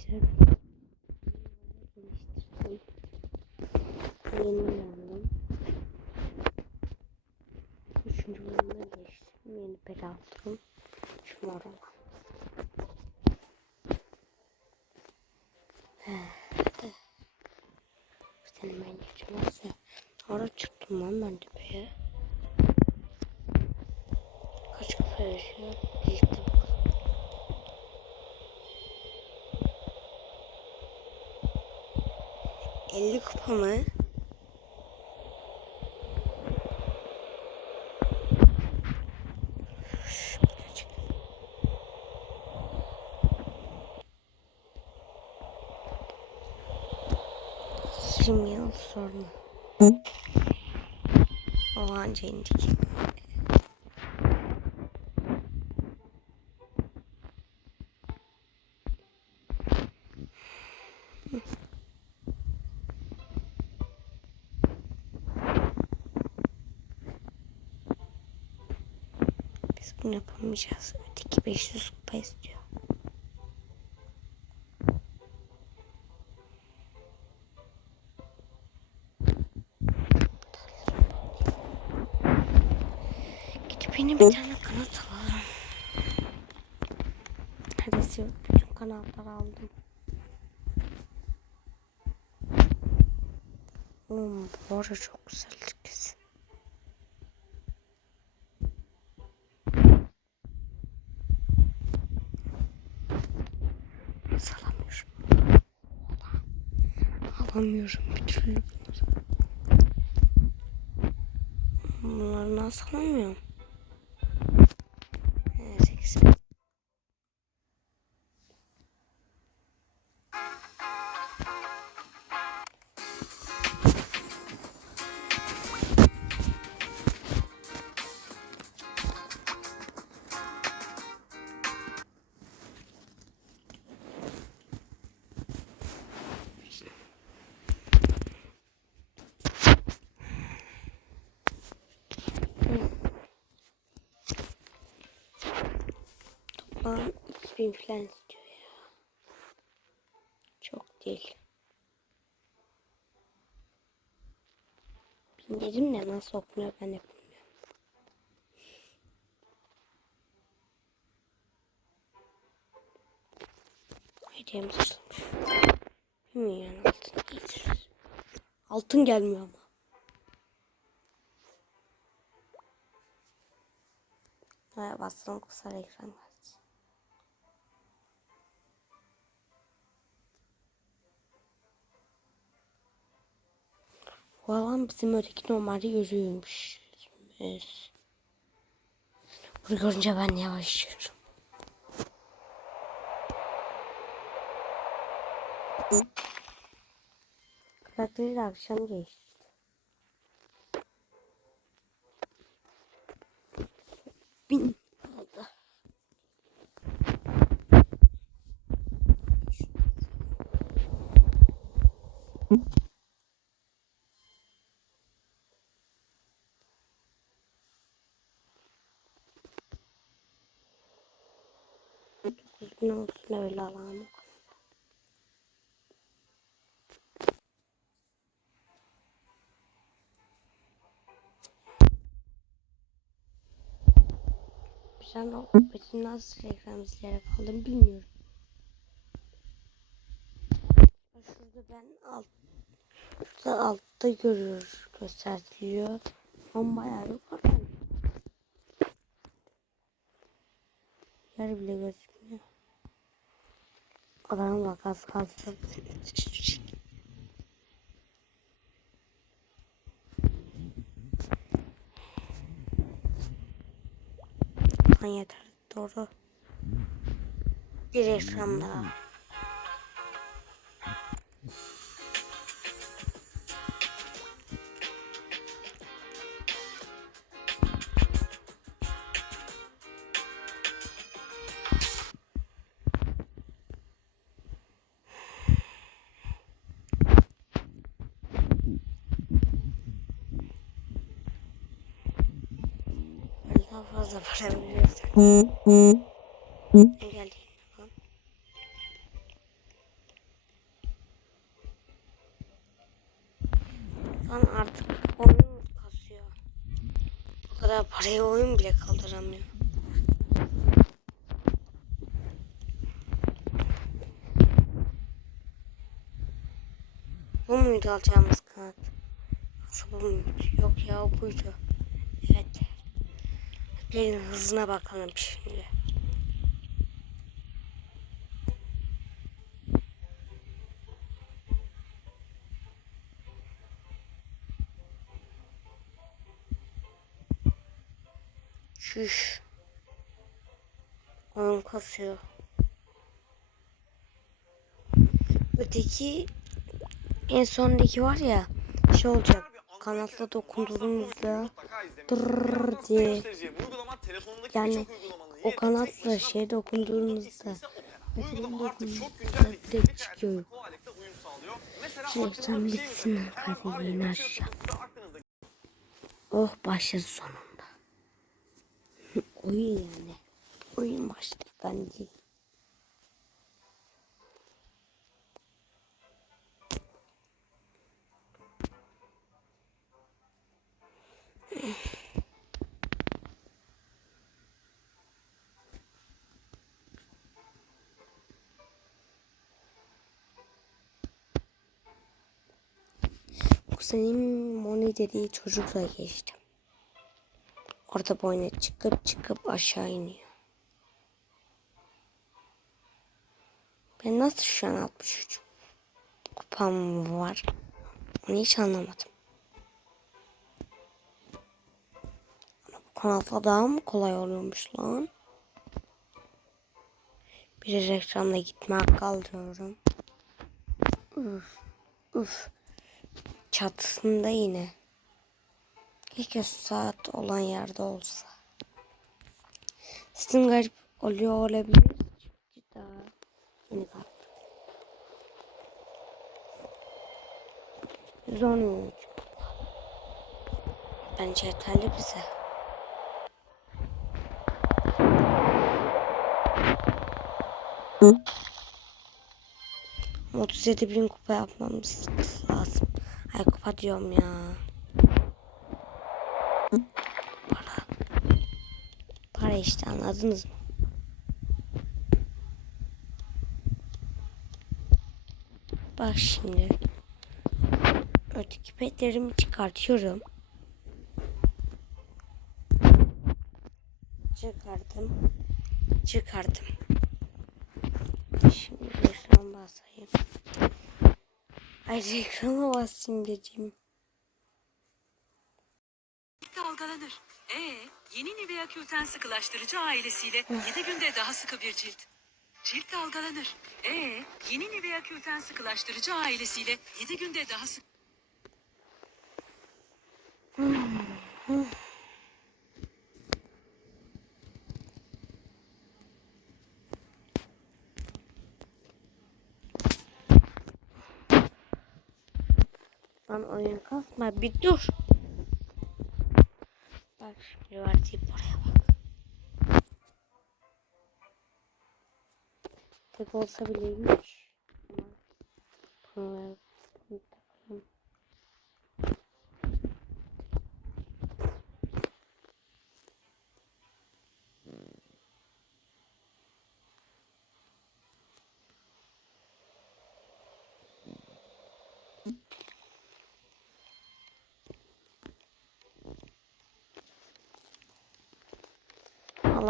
arkadaşlar. Geliştirdim. Yeni uyandım. Üçüncü bölümde geçtim. Yeni peri aldım. Şu mor olan. Tane ben geçmezse. Ara çıktım lan ben tepeye. Kaç kupa yaşıyor? Birlikte bakalım. Elli kupa mı? Yirmi yıl sonra. O anca indik. Bunu yapamayacağız. Öteki 500 kupa istiyor. Gidip yeni bir tane kanat alalım. Neredeyse bütün kanatları aldım. Oğlum bu ara çok yapamıyorum bir türlü. Bunları nasıl anlamıyorum. Toplam 2000 falan istiyor ya. Çok değil. Bin dedim de nasıl okunuyor ben de bilmiyorum. Hediyemiz açılmış. Bilmiyorum altın getir. Altın gelmiyor ama. Ha, bastım kusar ekran var. Bu bizim öteki normalde yürüyormuş. Bunu görünce ben yavaşlıyorum. Karakteri de akşam geçti. Bin oldu. Ne olsun öyle alalım. Ben o bütün nasıl reklam izleyerek aldım bilmiyorum. Şurada ben alt, şurada altta görüyor gösteriliyor. Ama bayağı yukarı. Yer bile gözükmüyor. Adamın bak az kalsın. Yeter doğru. Bir ekran daha. daha fazla para verirsen. Engelleyeyim falan. Lan artık oyun kasıyor. O kadar parayı oyun bile kaldıramıyor. Bu muydu alacağımız kanat? Yoksa bu muydu? Yok ya buydu. Gelin hızına bakalım şimdi. Şuş. Oyun kasıyor. Öteki en sondaki var ya şey olacak. Kanatla dokunduğunuzda dırrrr diye yani o kanatla şey dokunduğunuzda bakın dokunduğunuzda direkt çıkıyor. Şu ekran bitsin hadi yeni açacağım. Oh başladı sonunda. Oyun yani. Oyun başladı ben Kuzenim Moni dediği çocukla geçtim. Orada boyuna çıkıp çıkıp aşağı iniyor. Ben nasıl şu an 63 kupam var? Onu hiç anlamadım. Ama bu kanalda daha mı kolay oluyormuş lan? Bir reklamda gitme hakkı alıyorum. Üf, üf. Çatısında yine. Keşke saat olan yerde olsa. Sesim garip oluyor olabilir. Çünkü daha yeni kalktım. 113. Bence yeterli bize. Hı? 37 bin kupa yapmamız lazım. Ay kupa ya. Para. Para işte anladınız mı? Bak şimdi. Öteki petlerimi çıkartıyorum. Çıkardım. Çıkardım. Ay ekrana basayım dedim. dalgalanır. Ee, yeni Nivea Kürten sıkılaştırıcı ailesiyle 7 günde daha sıkı bir cilt. Cilt dalgalanır. Ee, yeni Nivea Kürten sıkılaştırıcı ailesiyle 7 günde daha sık... Lan oyun kasma bir dur. Bak şimdi var deyip oraya bak. Tek olsa bile iyiymiş.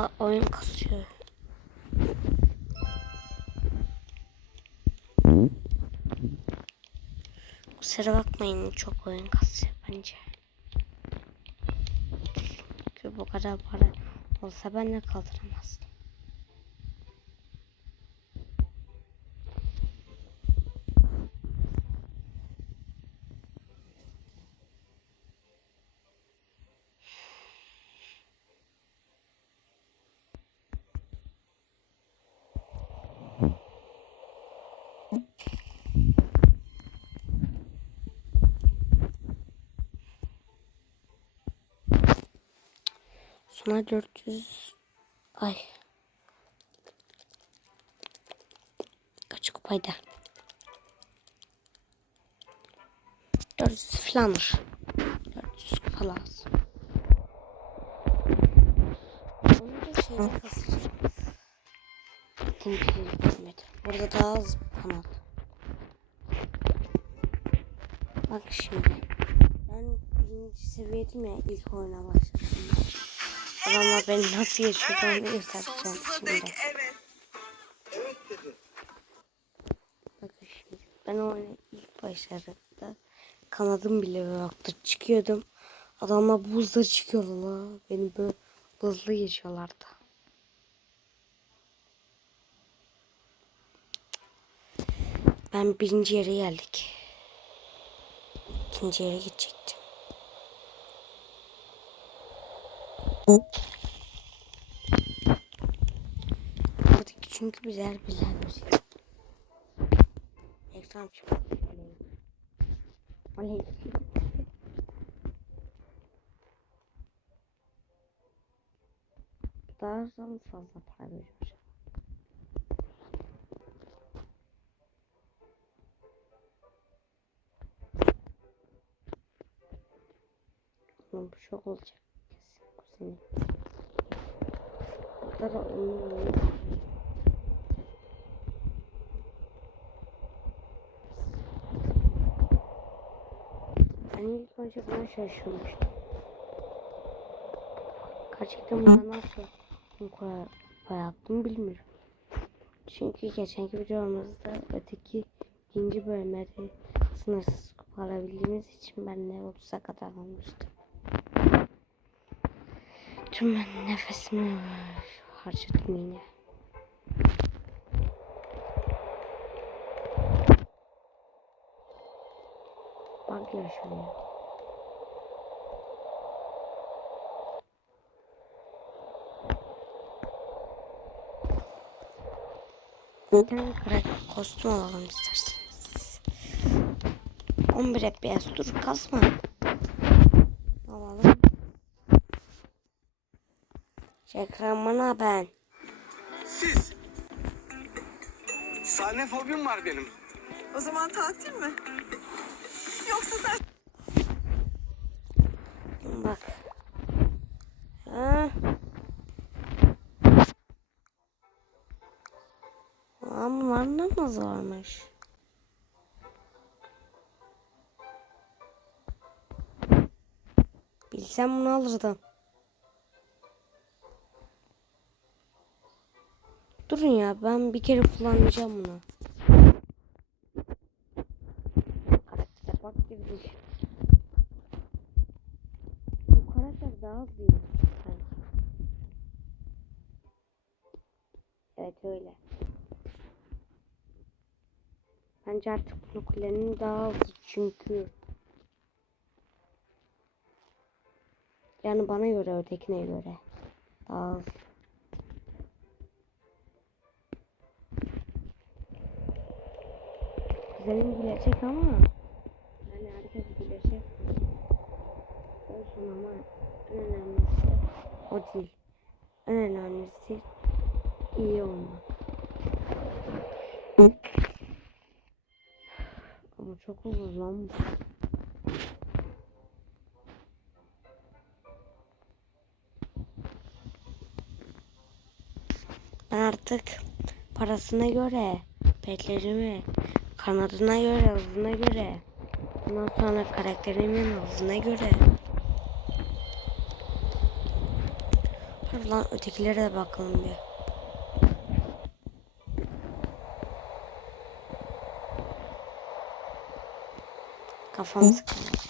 Valla oyun kasıyor. Kusura bakmayın çok oyun kasıyor bence. Çünkü bu kadar para olsa ben de kaldıramazdım. Sona 400 ay kaç kupaydı? 400 falandır. 400 kupa lazım. şeyde kasacağız. İkinci hizmet. Burada daha az kanal. Bak şimdi. Ben birinci seviyedeyim ya ilk oyuna başladım. Adamlar beni nasıl yaşadığını göstereceğim şimdi. evet. Bakın şimdi ben oyuna ilk başladığımda kanadım bile yoktu. Çıkıyordum. Adamlar buzda çıkıyorlar. Beni böyle hızlı geçiyorlardı. Ben birinci yere geldik. İkinci yere gidecektim. Çünkü güzel bilen müzik. Ekran çıkıyor. Oley. Daha sonra fazla para veriyor. Bu şok olacak. Kesin kuzeni. Burada da onun Ben ilk önce buna şaşırmıştım. Gerçekten buna nasıl bu kadar yaptım bilmiyorum. Çünkü geçenki videomuzda öteki ikinci bölümleri sınırsız kupa alabildiğimiz için ben de 30'a kadar almıştım. Tüm nefesimi harcadım yine. Bak ya şuraya. Bir tane karakter kostüm alalım isterseniz. 11 FPS dur kasma. Alalım. Ekranına ben. Siz. Sahne fobim var benim. O zaman tatil mi? Yoksa sen Bak. Ha? Lan bunlar da mı zormuş? Bilsem bunu alırdım. Bir kere kullanacağım bunu. Karakter bak girdi. Bu karakter daha hızlı. Evet öyle. Bence artık bunu kulenin daha hızlı çünkü. Yani bana göre ötekine göre. Daha hızlı. Güzelim bilecek ama yani herkes bilecek. Olsun ama en önemlisi o değil. En önemlisi iyi olmak. Ama çok uzun. Ben artık parasına göre, petlerimi, kanadına göre, hızına göre, ondan sonra karakterimin hızına göre. Dur lan ötekilere de bakalım bir. Kafam sıkılacak.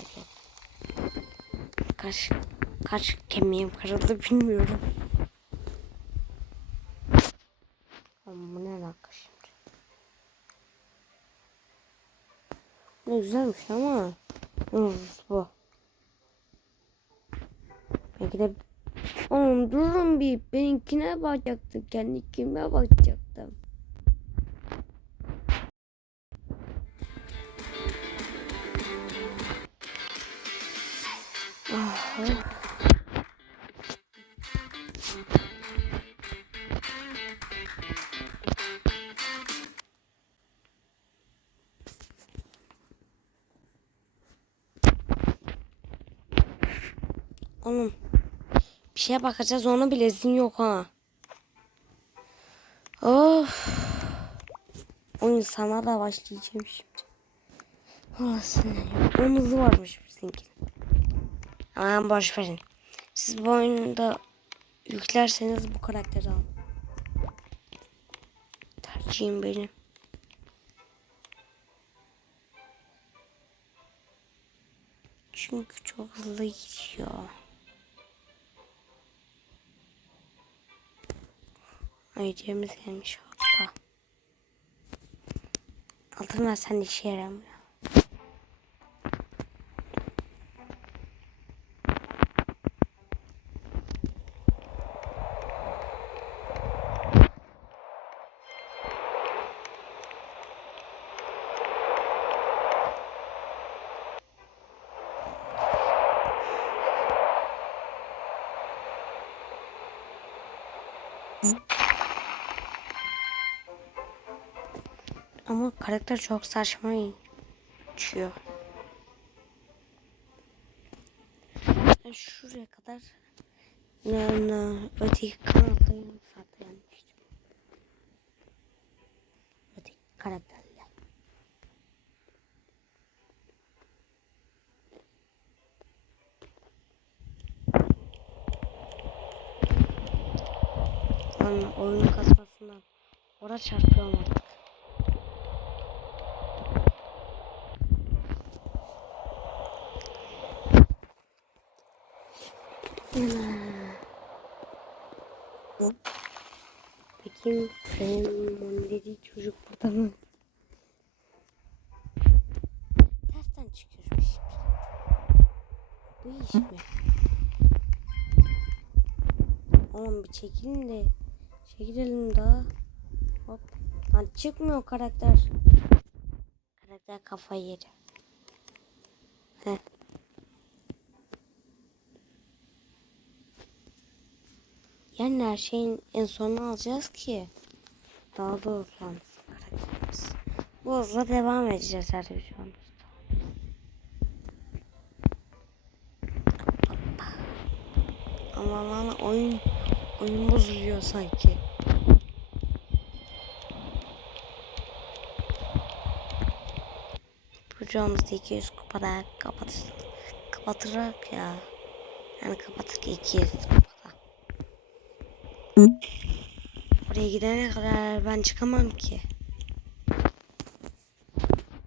Kaç kaç kemiğim kırıldı bilmiyorum. Ama bu ne alaka şimdi? Ne güzelmiş ama yalnız bu. Belki de Oğlum durun bir benimkine bakacaktım. Kendi kime bakacaktım. Bir şeye bakacağız onu bilesin yok ha. Oyun sana da başlayacağım şimdi. Anasını Omuzu varmış bizimkinin. Aman boş verin. Siz bu oyunda yüklerseniz bu karakteri alın. Tercihim benim. Çünkü çok hızlı gidiyor. Ayıcığımız gelmiş hoppa. Altın versen işe yaramıyor. Ama karakter çok saçma uçuyor. Şuraya kadar yani öteki kanatlayı saklanmıştım. Öteki karakterle. Lan oyunun kasmasından orada çarpıyorum artık. Bakayım benim dediği çocuk burada mı? Tersten çıkıyormuş. Bu iş mi? Oğlum bir çekilin de çekilelim daha. Hop. Lan çıkmıyor karakter. Karakter kafayı yedi. Heh. Yani her şeyin en sonunu alacağız ki. Daha da hızlansın karakterimiz. Bu hızla devam edeceğiz her videomuzda. Hoppa. Ama lan oyun oyun bozuluyor sanki. Videomuzda 200 kupada kapatır, kapatırak ya. Yani kapatır 200 kupada. Oraya gidene kadar ben çıkamam ki.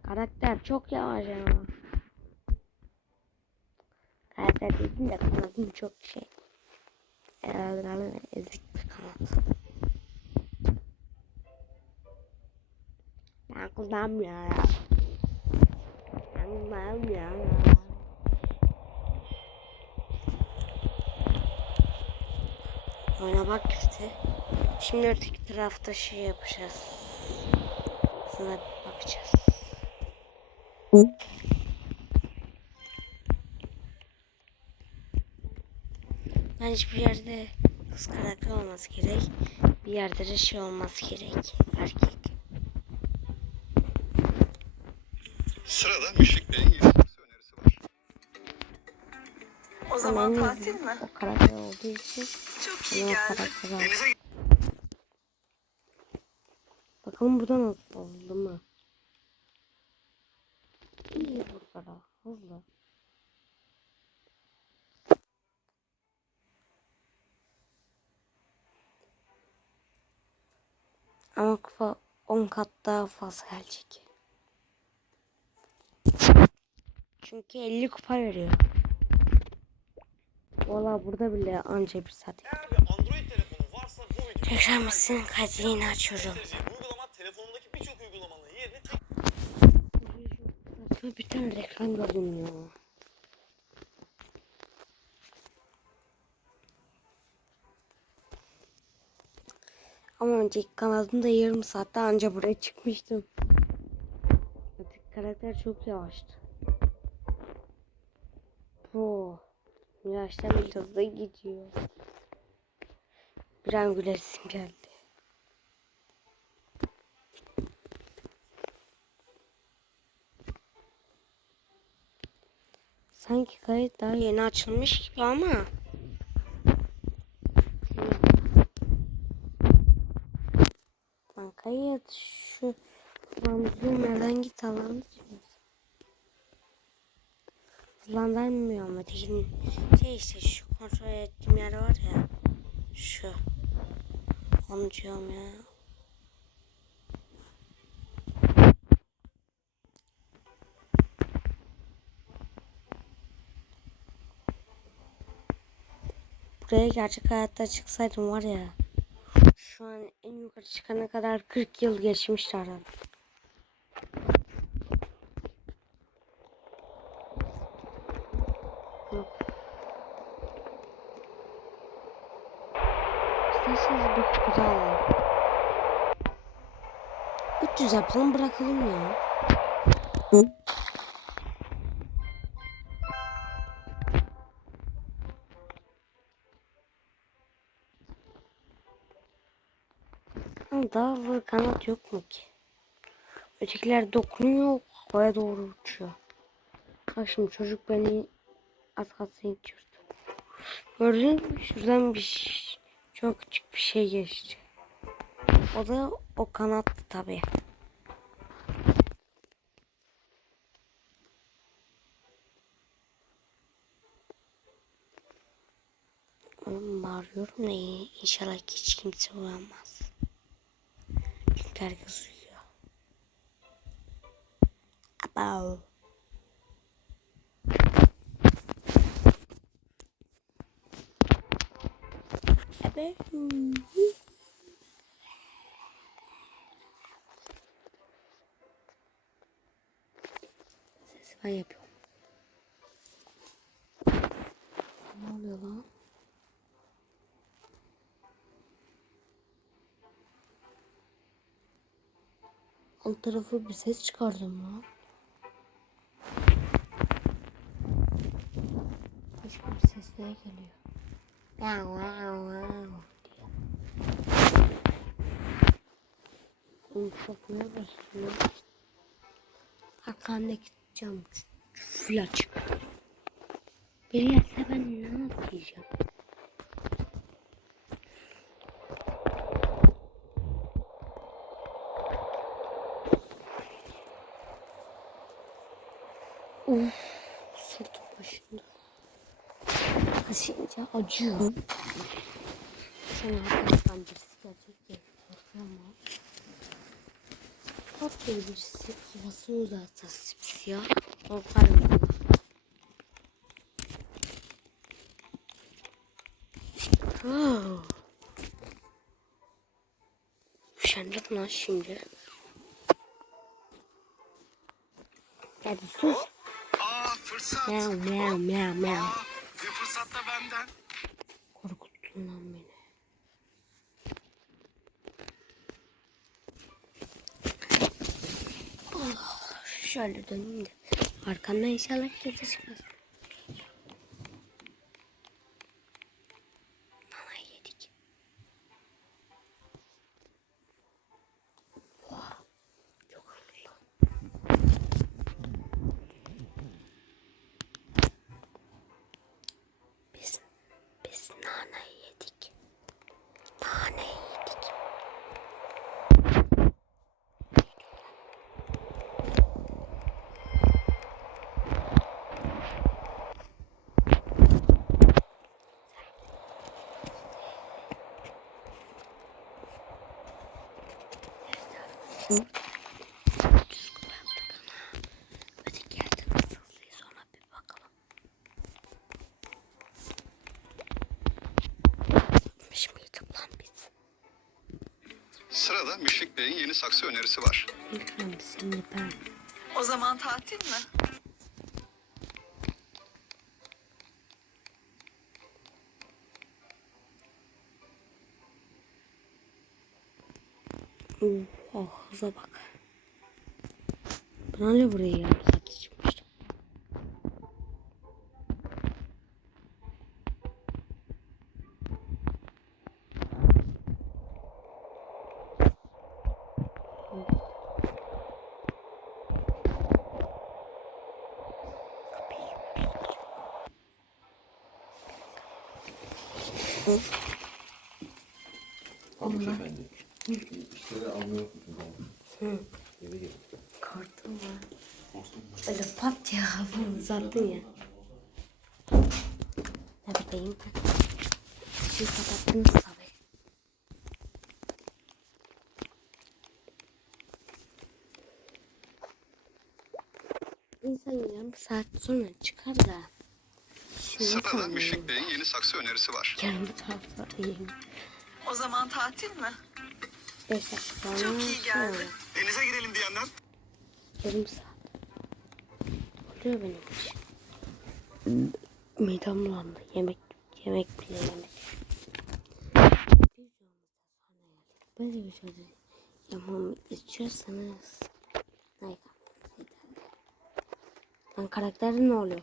Karakter çok yavaş ama. Karakter dedim de kanadım çok şey. Herhalde ezik bir kanat. Ben kullanmıyorum. Ben kullanmıyorum bak işte. Şimdi öteki tarafta şey yapacağız. Sana bir bakacağız. Ben hiçbir yerde kız karakter olması gerek. Bir yerde de şey olması gerek. Erkek. Sırada Müşfik Bey'in dizisi önerisi var. O zaman Ama tatil mi? O karakter olduğu için Çok iyi geldi. Denize Bakalım burada nasıl oldu mu? İyi burada. Hızlı. Ama kupa 10 kat daha fazla gelecek. Çünkü 50 kupa veriyor. Valla burada bile anca bir saat. Eğer bir Android telefonu varsa bu video Tekrar mısın? Kaydını açıyorum. göstereceğim uygulama telefonundaki birçok uygulamanın yerini tek Saçma bir tane reklam gördüm ya. Ama önceki kanalımda yarım saatte anca buraya çıkmıştım. Artık karakter çok yavaştı. Bu Miraç'tan bir hızlı gidiyor. Bir an gülesim geldi. Sanki kayıt daha yeni açılmış gibi ama. Lan git şu lan git Allah'ını seversen. Kullanamıyorum ötekinin şey işte şu kontrol ettiğim yer var ya şu onu diyorum ya. Buraya gerçek hayatta çıksaydım var ya. Şu an en yukarı çıkana kadar 40 yıl geçmişti aradan. İsterseniz bir kutu daha alalım. 300 yapalım bırakalım ya. Ama Daha fazla kanat yok mu ki? Ötekiler dokunuyor, havaya doğru uçuyor. Bak şimdi çocuk beni az kalsın itiyordu. Gördünüz mü? Şuradan bir çok küçük bir şey geçti. O da o kanattı tabii. Oğlum bağırıyorum da inşallah hiç kimse uyanmaz. Herkes uyuyor. Abav. Abav. Sesi ben yapıyorum. Ne oluyor lan? Alt tarafı bir ses çıkardım lan. Başka bir sesler geliyor. Wow wow wow diye. Sokmaya başlıyor. Arkandaki cam full açık. Biri gelse ben ne yapacağım? Kaşınca acıyor. Sen arkamdan birisi gelecek diye korkuyorum ama. Böyle birisi kafasını uzatsa simsiyah. Korkarım. Oh. Üşendim lan şimdi. Hadi sus. Aa fırsat. Meow meow meow meow. Benden. Korkuttun lan beni. Oh, şöyle döneyim de. Arkamdan inşallah kimse çıkmaz. Nana yedik. Oha, Çok hızlı. Biz, biz nane yedik. Nane yedik. Hı? Düz kupa yaptık ama öteki yerde nasıl hızlıyız ona bir bakalım. Gitmiş miydik lan biz? Sırada Müşfik Bey'in yeni saksı önerisi var. Bilmiyorum senle ben. O zaman tatil mi? Oh hıza bak. Ben önce buraya yarım Nasıl? Havuç efendi. İşleri almıyor musun? Hı. Eve gel. Korktum mu? Öyle pat ya bunu uzattın ya. Ne bileyim. Şu kapattım sabah. İnsan yarım saat sonra çıkar da. Sırada. Müşfik Bey'in yeni saksı önerisi var. Yarım saat değil. O zaman tatil mi? Beş dakika. Çok iyi geldi. Denize girelim diyenler. Yarım saat. Oluyor benim için. Midem bulandı. Yemek yemek bile yemek. Böyle bir şey yapmamı istiyorsanız like atmayı. Lan karakterde ne oluyor?